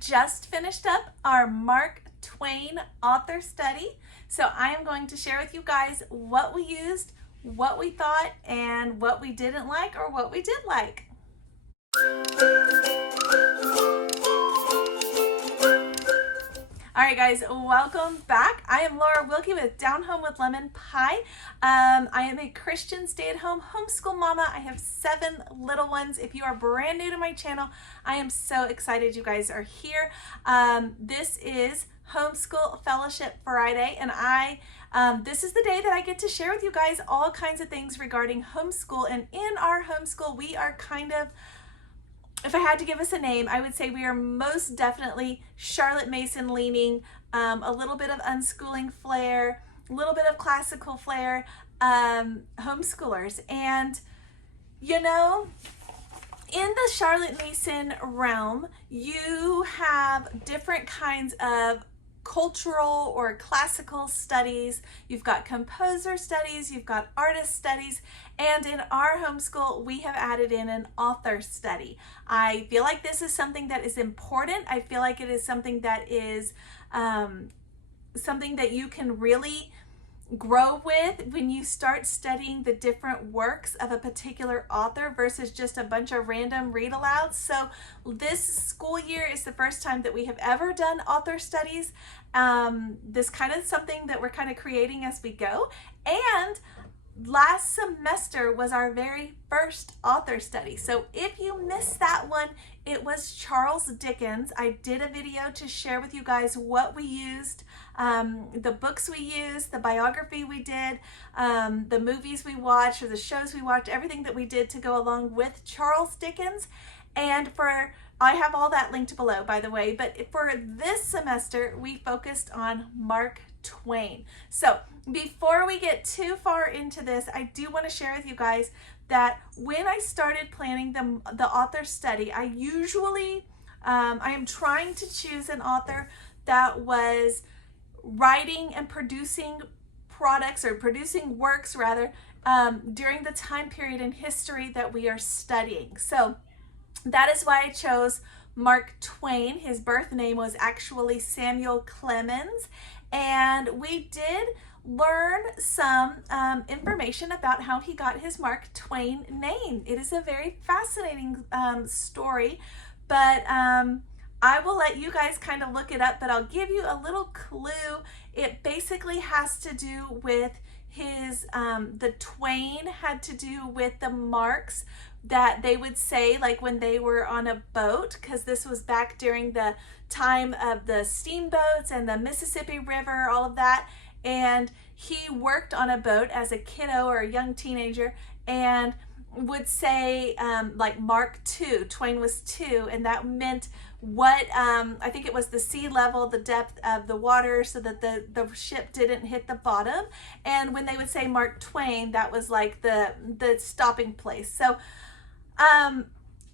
just finished up our Mark Twain author study. So I am going to share with you guys what we used, what we thought, and what we didn't like or what we did like. All right, guys, welcome back. I am Laura Wilkie with Down Home with Lemon Pie. I am a Christian stay-at-home homeschool mama. I have 7 little ones. If you are brand new to my channel, I am so excited you guys are here. This is Homeschool Fellowship Friday, and this is the day that I get to share with you guys all kinds of things regarding homeschool. And in our homeschool, we are kind of, if I had to give us a name, I would say we are most definitely Charlotte Mason leaning, a little bit of unschooling flair, a little bit of classical flair, homeschoolers. And you know, in the Charlotte Mason realm, you have different kinds of cultural or classical studies. You've got composer studies, you've got artist studies, and in our homeschool we have added in an author study. I feel like this is something that is important. I feel like it is something that is something that you can really grow with when you start studying the different works of a particular author versus just a bunch of random read alouds. So this school year is the first time that we have ever done author studies. This kind of something that we're kind of creating as we go. And last semester was our very first author study. So if you missed that one, it was Charles Dickens. I did a video to share with you guys what we used, the books we used, the biography we did, the movies we watched or the shows we watched, everything that we did to go along with Charles Dickens. And I have all that linked below, by the way, but for this semester, we focused on Mark Twain. So before we get too far into this, I do want to share with you guys that when I started planning the author study, I usually, I am trying to choose an author that was writing and producing products, or producing works rather, during the time period in history that we are studying. So that is why I chose Mark Twain. His birth name was actually Samuel Clemens, and we did learn some information about how he got his Mark Twain name. It is a very fascinating story, but I will let you guys kind of look it up, but I'll give you a little clue. It basically has to do with his, the Twain had to do with the marks that they would say like when they were on a boat, because this was back during the time of the steamboats and the Mississippi River, all of that. And he worked on a boat as a kiddo or a young teenager and would say like Mark II, Twain was 2, and that meant what, I think it was the sea level, the depth of the water, so that the ship didn't hit the bottom. And when they would say Mark Twain, that was like the stopping place. So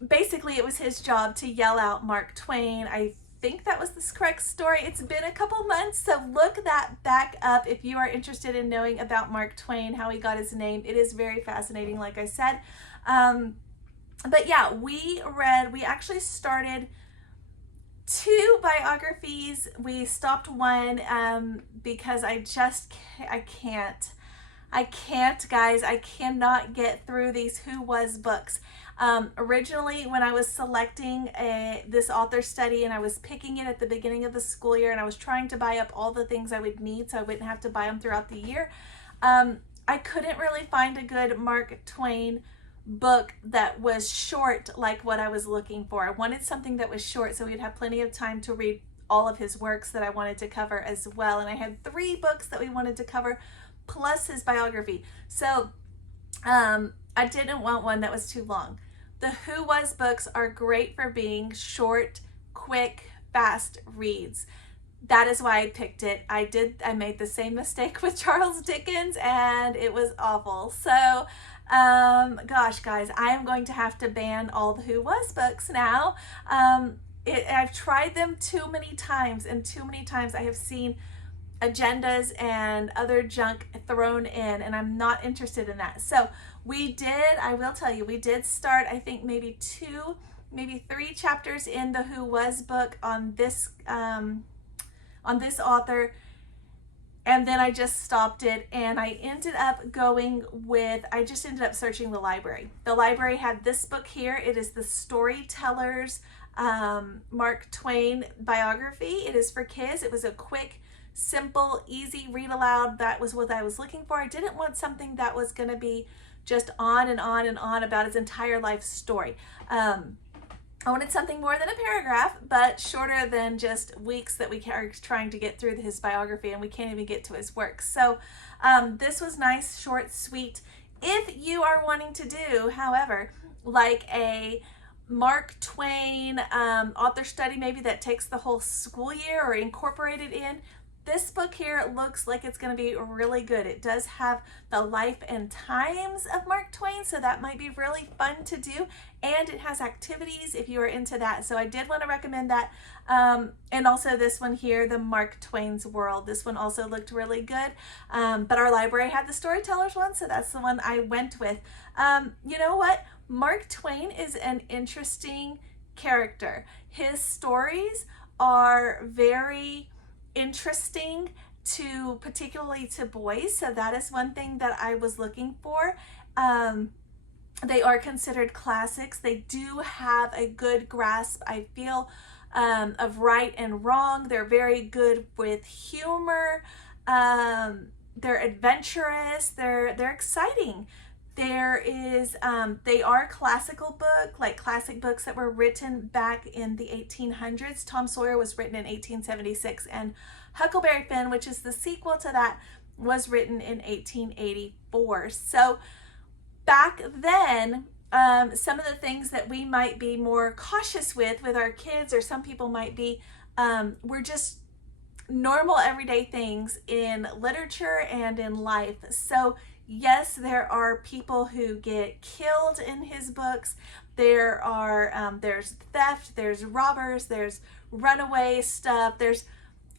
basically it was his job to yell out Mark Twain. I think that was the correct story. It's been a couple months, so look that back up if you are interested in knowing about Mark Twain, how he got his name. It is very fascinating, like I said. But yeah, we actually started 2 biographies. We stopped one because I can't, guys. I cannot get through these who was books. Originally, when I was selecting this author study and I was picking it at the beginning of the school year and I was trying to buy up all the things I would need so I wouldn't have to buy them throughout the year, I couldn't really find a good Mark Twain book that was short like what I was looking for. I wanted something that was short so we'd have plenty of time to read all of his works that I wanted to cover as well. And I had 3 books that we wanted to cover plus his biography. So I didn't want one that was too long. The Who Was books are great for being short, quick, fast reads. That is why I picked it. I made the same mistake with Charles Dickens and it was awful. So gosh, guys, I am going to have to ban all the Who Was books now. I've tried them too many times, and too many times I have seen agendas and other junk thrown in, and I'm not interested in that. So we did, I will tell you, we did start, I think maybe 2 maybe 3 chapters in the Who Was book on this author, and then I just stopped it, and I ended up going with, I just ended up searching the library. The library had this book here. It is the Storyteller's Mark Twain biography. It is for kids. It was a quick, simple, easy read aloud. That was what I was looking for. I didn't want something that was going to be just on and on and on about his entire life story. I wanted something more than a paragraph, but shorter than just weeks that we are trying to get through his biography, and we can't even get to his work. So this was nice, short, sweet. If you are wanting to do, however, like a Mark Twain author study maybe that takes the whole school year or incorporated in, this book here looks like it's going to be really good. It does have the life and times of Mark Twain, so that might be really fun to do. And it has activities if you are into that. So I did want to recommend that. And also this one here, the Mark Twain's World. This one also looked really good. But our library had the Storyteller's one, so that's the one I went with. You know what? Mark Twain is an interesting character. His stories are very interesting to, particularly to boys, so that is one thing that I was looking for. They are considered classics. They do have a good grasp, I feel, of right and wrong. They're very good with humor. They're adventurous. They're exciting. There is, they are classical book, like classic books that were written back in the 1800s. Tom Sawyer was written in 1876, and Huckleberry Finn, which is the sequel to that, was written in 1884. So back then, some of the things that we might be more cautious with our kids, or some people might be, were just normal everyday things in literature and in life. So yes, there are people who get killed in his books. There are, there's theft, there's robbers, there's runaway stuff, there's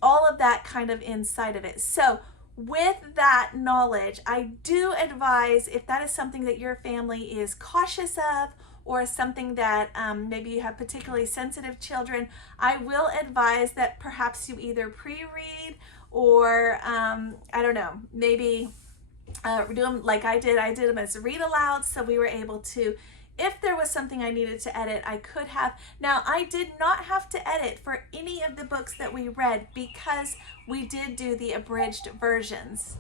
all of that kind of inside of it. So with that knowledge, I do advise, if that is something that your family is cautious of, or something that maybe you have particularly sensitive children, I will advise that perhaps you either pre-read or, I don't know, maybe do them like I did. I did them as read aloud, so we were able to, if there was something I needed to edit, I could have. Now, I did not have to edit for any of the books that we read because we did do the abridged versions.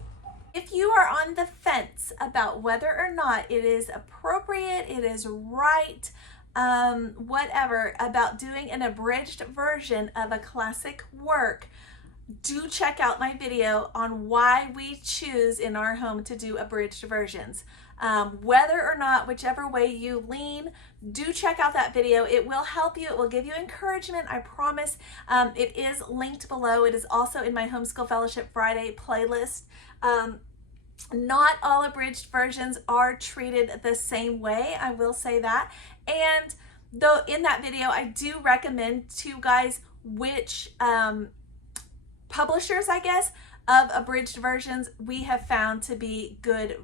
If you are on the fence about whether or not it is appropriate, it is right, whatever, about doing an abridged version of a classic work, do check out my video on why we choose in our home to do abridged versions. Whether or not, whichever way you lean, do check out that video. It will help you. It will give you encouragement, I promise. It is linked below. It is also in my Homeschool Fellowship Friday playlist. Not all abridged versions are treated the same way, I will say that. And though in that video, I do recommend to you guys which publishers, I guess, of abridged versions we have found to be good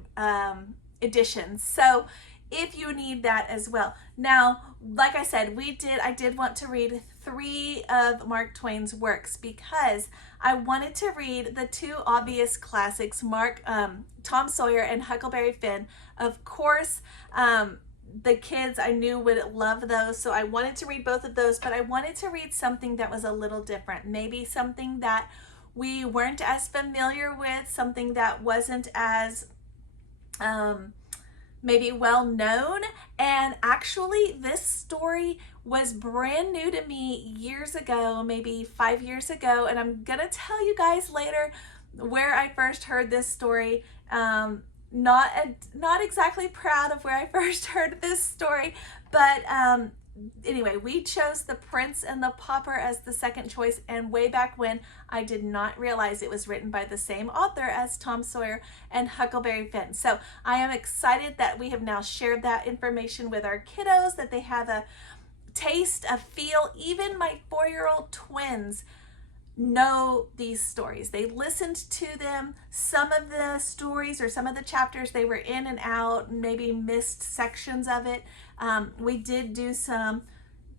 editions. So if you need that as well. Now, like I said, I did want to read 3 of Mark Twain's works because I wanted to read the 2 obvious classics, Tom Sawyer and Huckleberry Finn. Of course, the kids I knew would love those, so I wanted to read both of those, but I wanted to read something that was a little different, maybe something that we weren't as familiar with, something that wasn't as maybe well known. And actually this story was brand new to me years ago, maybe 5 years ago, and I'm gonna tell you guys later where I first heard this story. Not exactly proud of where I first heard this story, but anyway, we chose The Prince and the Pauper as the second choice, and way back when, I did not realize it was written by the same author as Tom Sawyer and Huckleberry Finn. So I am excited that we have now shared that information with our kiddos, that they have a taste, a feel. Even my 4-year-old twins know these stories. They listened to them. Some of the stories or some of the chapters they were in and out, maybe missed sections of it. We did do some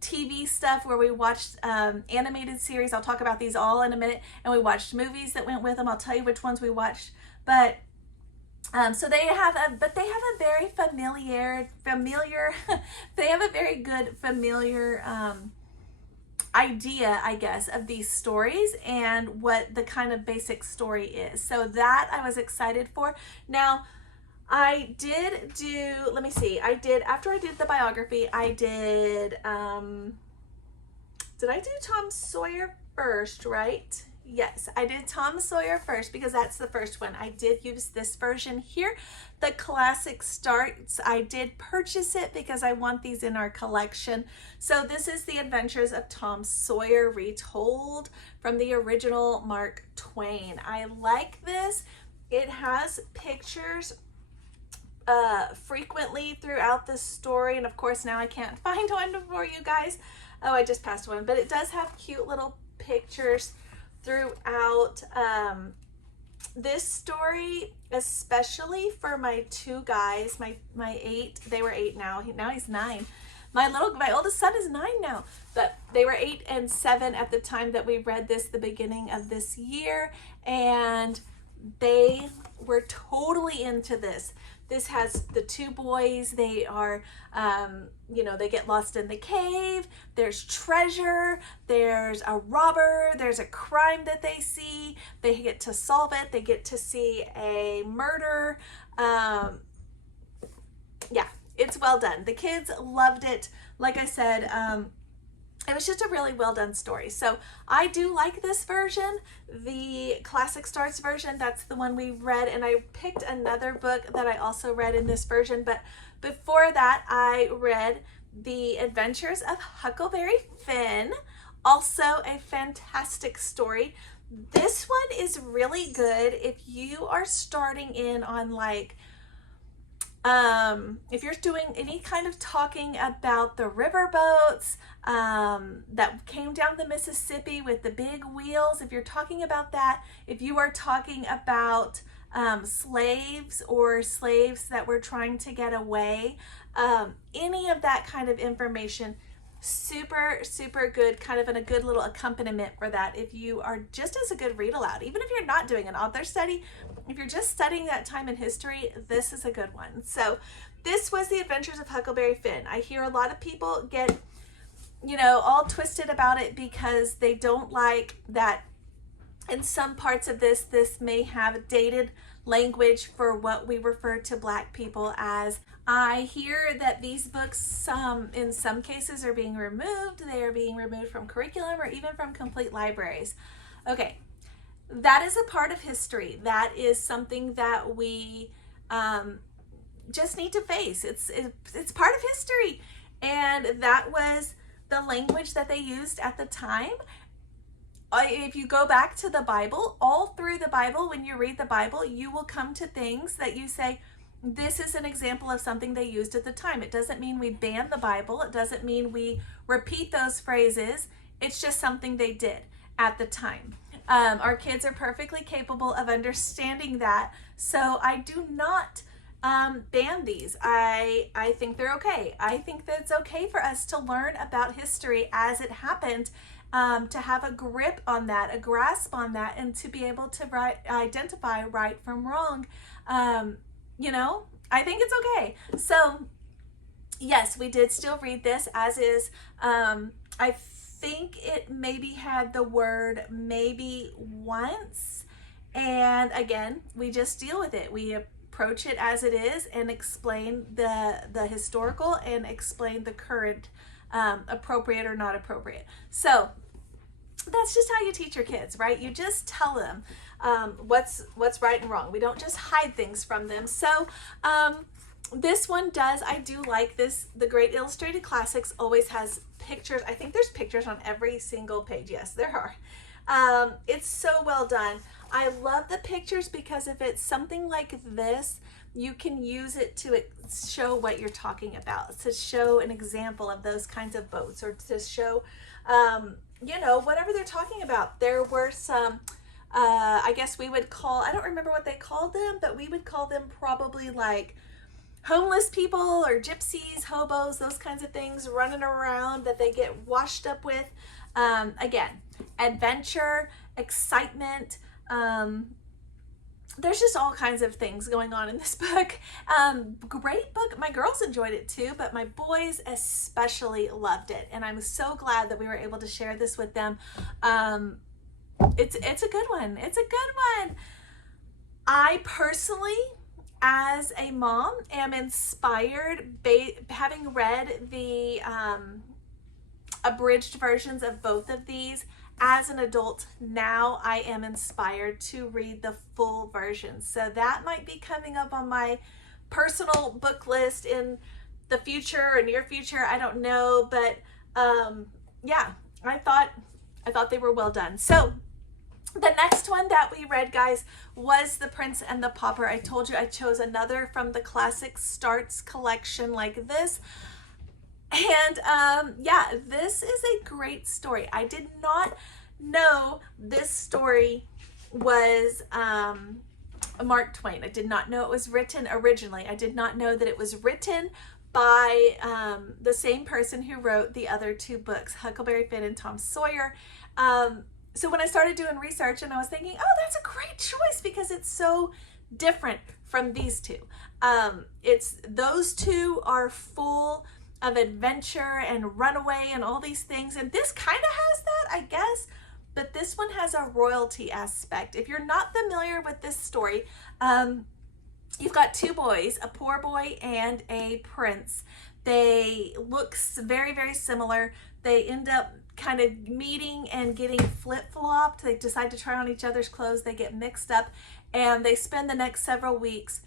TV stuff where we watched animated series. I'll talk about these all in a minute. And we watched movies that went with them. I'll tell you which ones we watched. But so they have a very familiar, they have a very good familiar idea, I guess, of these stories and what the kind of basic story is. So that I was excited for. Now, I did do, let me see, after I did the biography, I did I do Tom Sawyer first, right? Yes, I did Tom Sawyer first because that's the first one. I did use this version here, the Classic Starts. I did purchase it because I want these in our collection. So this is The Adventures of Tom Sawyer retold from the original Mark Twain. I like this. It has pictures frequently throughout the story, and of course now I can't find one for you guys. Oh, I just passed one, but it does have cute little pictures throughout this story, especially for my two guys, my 8, they were 8 now he's 9. My oldest son is 9 now, but they were 8 and 7 at the time that we read this, the beginning of this year, and they were totally into this. This has the 2 boys. They are, they get lost in the cave. There's treasure. There's a robber. There's a crime that they see. They get to solve it. They get to see a murder. Yeah, it's well done. The kids loved it. Like I said, it was just a really well done story. So I do like this version, the Classic Starts version. That's the one we read, and I picked another book that I also read in this version. But before that, I read The Adventures of Huckleberry Finn, also a fantastic story. This one is really good if you are starting in on like if you're doing any kind of talking about the riverboats that came down the Mississippi with the big wheels, if you're talking about that, if you are talking about slaves or slaves that were trying to get away, any of that kind of information, super good, kind of in a good little accompaniment for that if you are just as a good read aloud. Even if you're not doing an author study, if you're just studying that time in history, this is a good one. So this was The Adventures of Huckleberry Finn. I hear a lot of people get, all twisted about it because they don't like that in some parts of this may have dated language for what we refer to Black people as. I hear that these books, in some cases, are being removed. They are being removed from curriculum or even from complete libraries. Okay, that is a part of history. That is something that we just need to face. It's part of history, and that was the language that they used at the time. If you go back to the Bible, all through the Bible, when you read the Bible, you will come to things that you say, this is an example of something they used at the time. It doesn't mean we ban the Bible. It doesn't mean we repeat those phrases. It's just something they did at the time. Our kids are perfectly capable of understanding that. So I do not ban these. I think they're okay. I think that it's okay for us to learn about history as it happened, to have a grip on that, a grasp on that, and to be able to identify right from wrong. I think it's okay. So yes, we did still read this as is. I think it maybe had the word maybe once, and again, we just deal with it. We approach it as it is and explain the historical and explain the current, appropriate or not appropriate. So that's just how you teach your kids, right? You just tell them what's right and wrong. We don't just hide things from them. So this one I do like this. The Great Illustrated Classics always has pictures. I think there's pictures on every single page. Yes, there are. It's so well done. I love the pictures because if it's something like this, you can use it to show what you're talking about, to show an example of those kinds of boats, or to show, whatever they're talking about. There were some, I guess we would call, I don't remember what they called them, but we would call them probably like homeless people or gypsies, hobos, those kinds of things running around that they get washed up with. Again, adventure, excitement. There's just all kinds of things going on in this book. Great book. My girls enjoyed it too, but my boys especially loved it. And I'm so glad that we were able to share this with them. It's a good one. It's a good one. I personally, as a mom, am inspired having read the abridged versions of both of these. As an adult now, I am inspired to read the full version. So that might be coming up on my personal book list in the future or near future. I don't know, but yeah, I thought they were well done. So the next one that we read, guys, was The Prince and the Pauper. I told you I chose another from the Classic Starts collection like this. And yeah, this is a great story. I did not know this story was Mark Twain. I did not know it was written originally. I did not know that it was written by the same person who wrote the other two books, Huckleberry Finn and Tom Sawyer. So when I started doing research and I was thinking, oh, that's a great choice because it's so different from these two. Those two are full of adventure and runaway and all these things. And this kind of has that, I guess, but this one has a royalty aspect. If you're not familiar with this story, you've got two boys, a poor boy and a prince. They look very, very similar. They end up kind of meeting and getting flip-flopped. They decide to try on each other's clothes. They get mixed up and they spend the next several weeks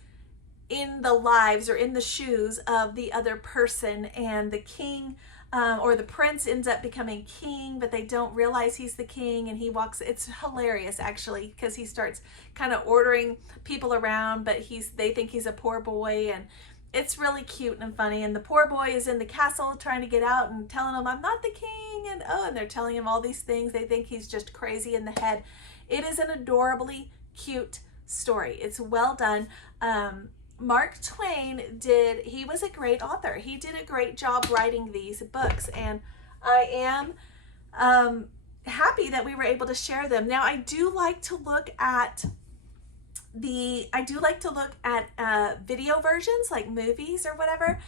in the lives or in the shoes of the other person, and the king or the prince ends up becoming king, but they don't realize he's the king, and he walks. It's hilarious actually, because he starts kind of ordering people around, but they think he's a poor boy, and it's really cute and funny. And the poor boy is in the castle trying to get out and telling him, I'm not the king, and and they're telling him all these things. They think he's just crazy in the head. It is an adorably cute story. It's well done. Mark Twain he was a great author. He did a great job writing these books, and I am happy that we were able to share them. Now, I do like to look at video versions, like movies or whatever,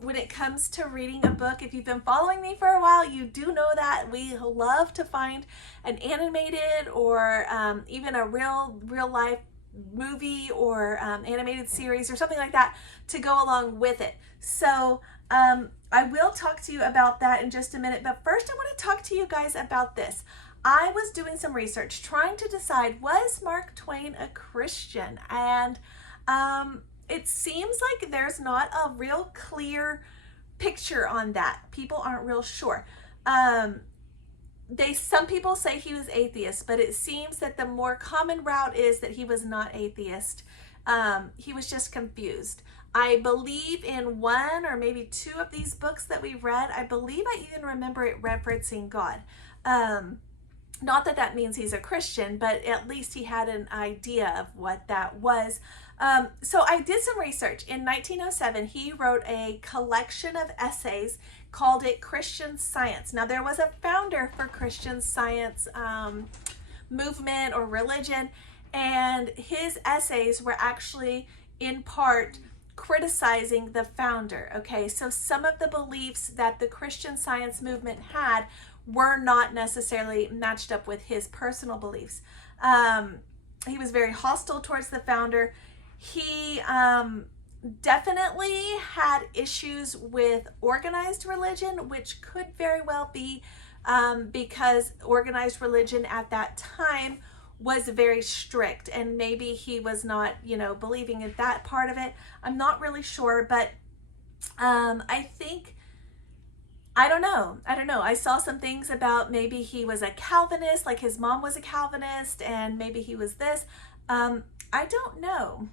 when it comes to reading a book. If you've been following me for a while, you do know that we love to find an animated or even a real life movie or animated series or something like that to go along with it. So I will talk to you about that in just a minute, but first I want to talk to you guys about this. I was doing some research trying to decide, was Mark Twain a Christian? And it seems like there's not a real clear picture on that. People aren't real sure. Some people say he was atheist, but it seems that the more common route is that he was not atheist. He was just confused. I believe in one or maybe two of these books that we read, I believe I even remember it referencing God. Not that that means he's a Christian, but at least he had an idea of what that was. So I did some research. In 1907, he wrote a collection of essays, called it Christian Science. Now, there was a founder for Christian Science movement or religion, and his essays were actually in part criticizing the founder. Okay, so some of the beliefs that the Christian Science movement had were not necessarily matched up with his personal beliefs. He was very hostile towards the founder. He definitely had issues with organized religion, which could very well be because organized religion at that time was very strict, and maybe he was not, believing in that part of it. I'm not really sure, but I don't know. I saw some things about maybe he was a Calvinist, like his mom was a Calvinist, and maybe he was this. I don't know.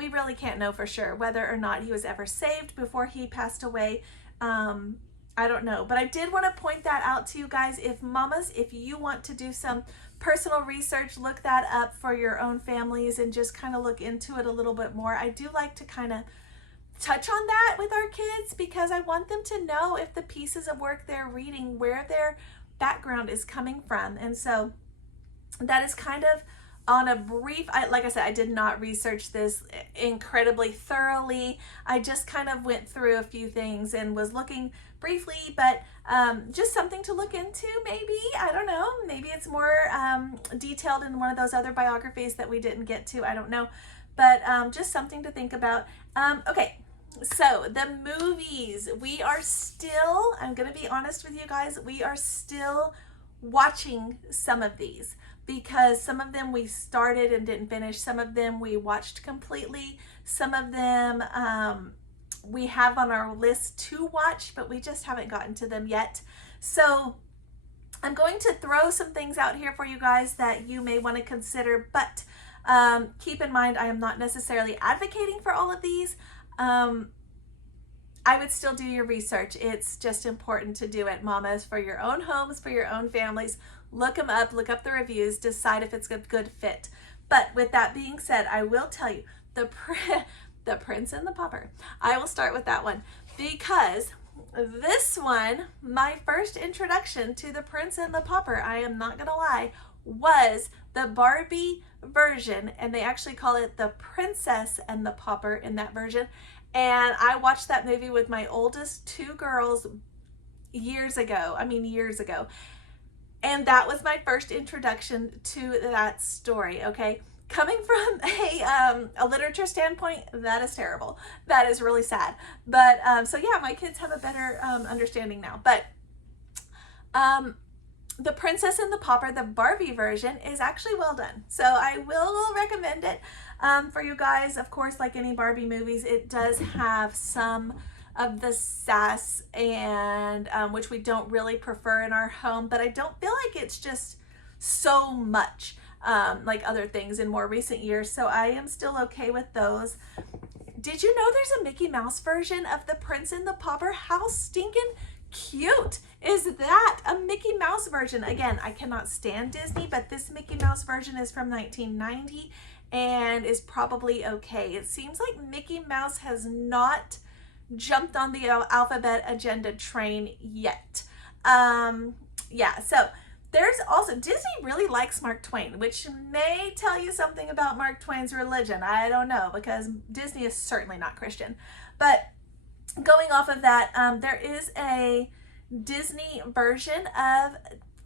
We really can't know for sure whether or not he was ever saved before he passed away. I don't know. But I did want to point that out to you guys. If mamas, if you want to do some personal research, look that up for your own families and just kind of look into it a little bit more. I do like to kind of touch on that with our kids because I want them to know if the pieces of work they're reading, where their background is coming from. And so that is kind of on a brief, like I said, I did not research this incredibly thoroughly. I just kind of went through a few things and was looking briefly, but just something to look into maybe. I don't know. Maybe it's more detailed in one of those other biographies that we didn't get to. I don't know. But just something to think about. Okay, so the movies. We are still, I'm going to be honest with you guys, we are still watching some of these, because some of them we started and didn't finish. Some of them we watched completely. Some of them we have on our list to watch, but we just haven't gotten to them yet. So I'm going to throw some things out here for you guys that you may want to consider, but keep in mind I am not necessarily advocating for all of these. I would still do your research. It's just important to do it, mamas, for your own homes, for your own families. Look them up, look up the reviews, decide if it's a good fit. But with that being said, I will tell you, the Prince and the Pauper. I will start with that one because this one, my first introduction to the Prince and the Pauper, I am not gonna lie, was the Barbie version, and they actually call it the Princess and the Pauper in that version. And I watched that movie with my oldest two girls years ago. And that was my first introduction to that story, okay? Coming from a literature standpoint, that is terrible. That is really sad. But so yeah, my kids have a better understanding now. But the Princess and the Pauper, the Barbie version, is actually well done. So I will recommend it for you guys. Of course, like any Barbie movies, it does have some of the sass and which we don't really prefer in our home, but I don't feel like it's just so much like other things in more recent years. So I am still okay with those. Did you know there's a Mickey Mouse version of the Prince and the Pauper? How stinking cute is that? A Mickey Mouse version. Again, I cannot stand Disney, but this Mickey Mouse version is from 1990 and is probably okay. It seems like Mickey Mouse has not jumped on the alphabet agenda train yet. Yeah, so there's also, Disney really likes Mark Twain, which may tell you something about Mark Twain's religion. I don't know, because Disney is certainly not Christian. But going off of that, there is a Disney version of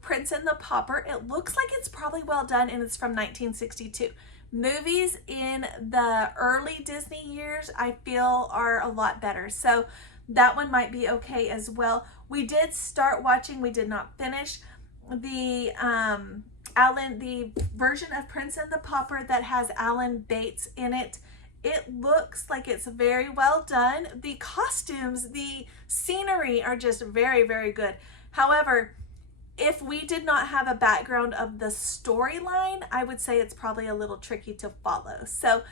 Prince and the Pauper. It looks like it's probably well done, and it's from 1962. Movies in the early Disney years, I feel, are a lot better. So that one might be okay as well. We did start watching, we did not finish, the the version of Prince and the Pauper that has Alan Bates in it. It looks like it's very well done. The costumes, the scenery are just very, very good. However, if we did not have a background of the storyline, I would say it's probably a little tricky to follow. So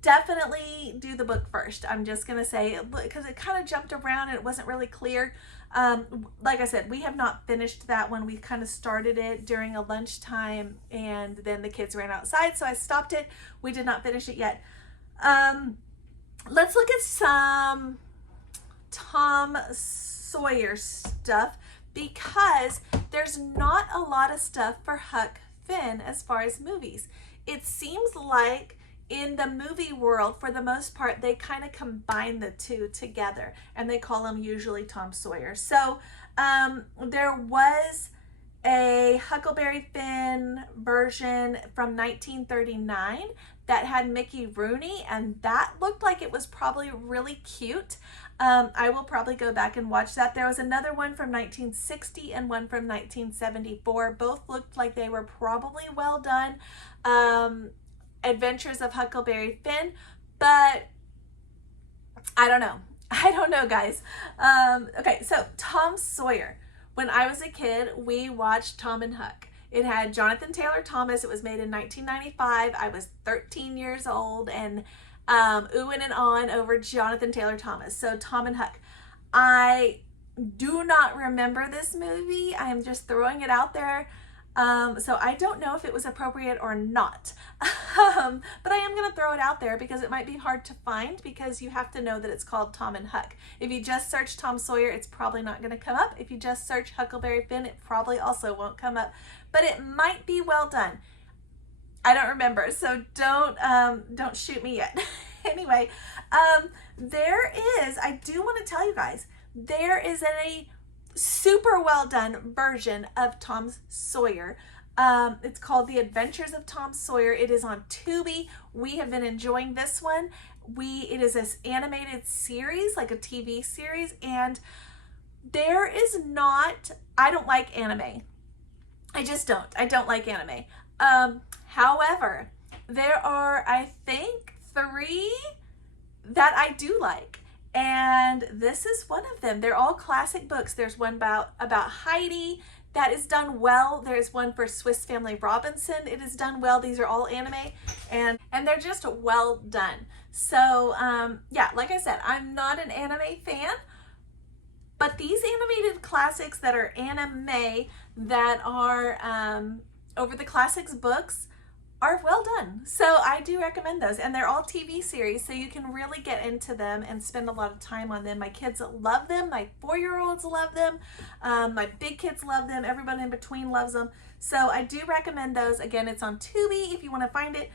definitely do the book first. I'm just going to say, because it kind of jumped around and it wasn't really clear. Like I said, we have not finished that one. We kind of started it during a lunchtime and then the kids ran outside, so I stopped it. We did not finish it yet. Let's look at some Tom Sawyer stuff, because there's not a lot of stuff for Huck Finn as far as movies. It seems like in the movie world, for the most part, they kind of combine the two together and they call them usually Tom Sawyer. So there was a Huckleberry Finn version from 1939 that had Mickey Rooney, and that looked like it was probably really cute. I will probably go back and watch that. There was another one from 1960 and one from 1974. Both looked like they were probably well done. Adventures of Huckleberry Finn, but I don't know, guys. Okay, so Tom Sawyer. When I was a kid, we watched Tom and Huck. It had Jonathan Taylor Thomas. It was made in 1995. I was 13 years old and oohing and ahhing over Jonathan Taylor Thomas. So Tom and Huck. I do not remember this movie. I am just throwing it out there. So I don't know if it was appropriate or not. But I am going to throw it out there because it might be hard to find, because you have to know that it's called Tom and Huck. If you just search Tom Sawyer, it's probably not going to come up. If you just search Huckleberry Finn, it probably also won't come up. But it might be well done. I don't remember, so don't shoot me yet. Anyway, I do want to tell you guys, there is a super well done version of Tom Sawyer. It's called The Adventures of Tom Sawyer. It is on Tubi. We have been enjoying this one. It is this animated series, like a TV series, and there is not, I don't like anime. I just don't. I don't like anime. However, there are, I think, 3 that I do like. And this is one of them. They're all classic books. There's one about Heidi that is done well. There's one for Swiss Family Robinson. It is done well. These are all anime, and they're just well done. So yeah, like I said, I'm not an anime fan, but these animated classics that are anime, that are over the classics books, are well done. So I do recommend those, and they're all TV series, so you can really get into them and spend a lot of time on them. My kids love them. My 4-year-olds love them. My big kids love them. Everyone in between loves them. So I do recommend those. Again, it's on Tubi if you want to find it.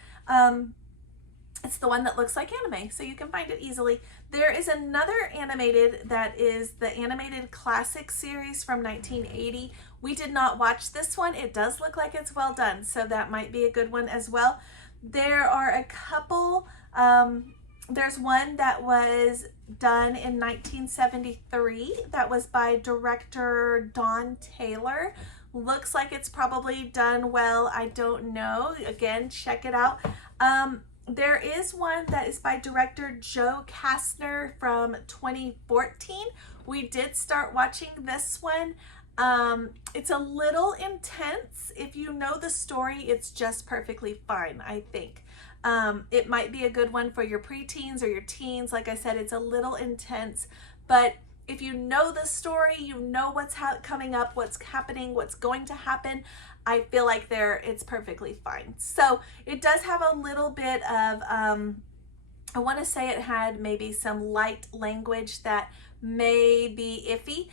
It's the one that looks like anime, so you can find it easily. There is another animated that is the animated classic series from 1980. We did not watch this one. It does look like it's well done, so that might be a good one as well. There are a couple. There's one that was done in 1973 that was by director Don Taylor. Looks like it's probably done well. I don't know. Again, check it out. There is one that is by director Joe Kastner from 2014. We did start watching this one. It's a little intense. If you know the story, it's just perfectly fine, I think. It might be a good one for your preteens or your teens. Like I said, it's a little intense, but if you know the story, you know what's coming up, what's happening, what's going to happen, I feel like it's perfectly fine. So it does have a little bit of, I want to say it had maybe some light language that may be iffy.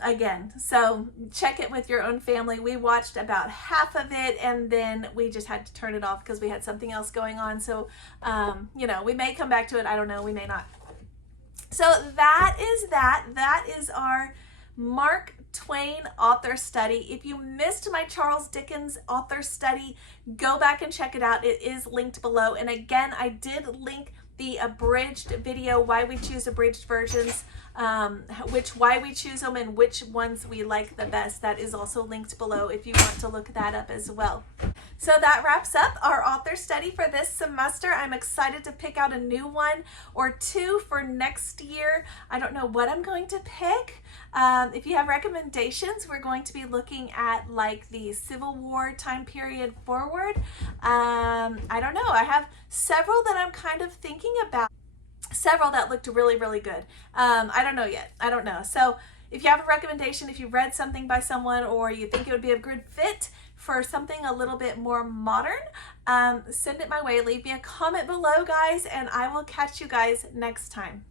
Again, so check it with your own family. We watched about half of it, and then we just had to turn it off because we had something else going on. So, you know, we may come back to it. I don't know. We may not. So that is our Mark Twain author study. If you missed my Charles Dickens author study, go back and check it out. It is linked below. And again, I did link the abridged video, why we choose abridged versions, why we choose them and which ones we like the best. That is also linked below if you want to look that up as well. So that wraps up our author study for this semester. I'm excited to pick out a new one or two for next year. I don't know what I'm going to pick. If you have recommendations, we're going to be looking at like the Civil War time period forward. I don't know. I have several that I'm kind of thinking about. Several that looked really, really good. I don't know yet. I don't know. So if you have a recommendation, if you read something by someone or you think it would be a good fit for something a little bit more modern, send it my way. Leave me a comment below, guys, and I will catch you guys next time.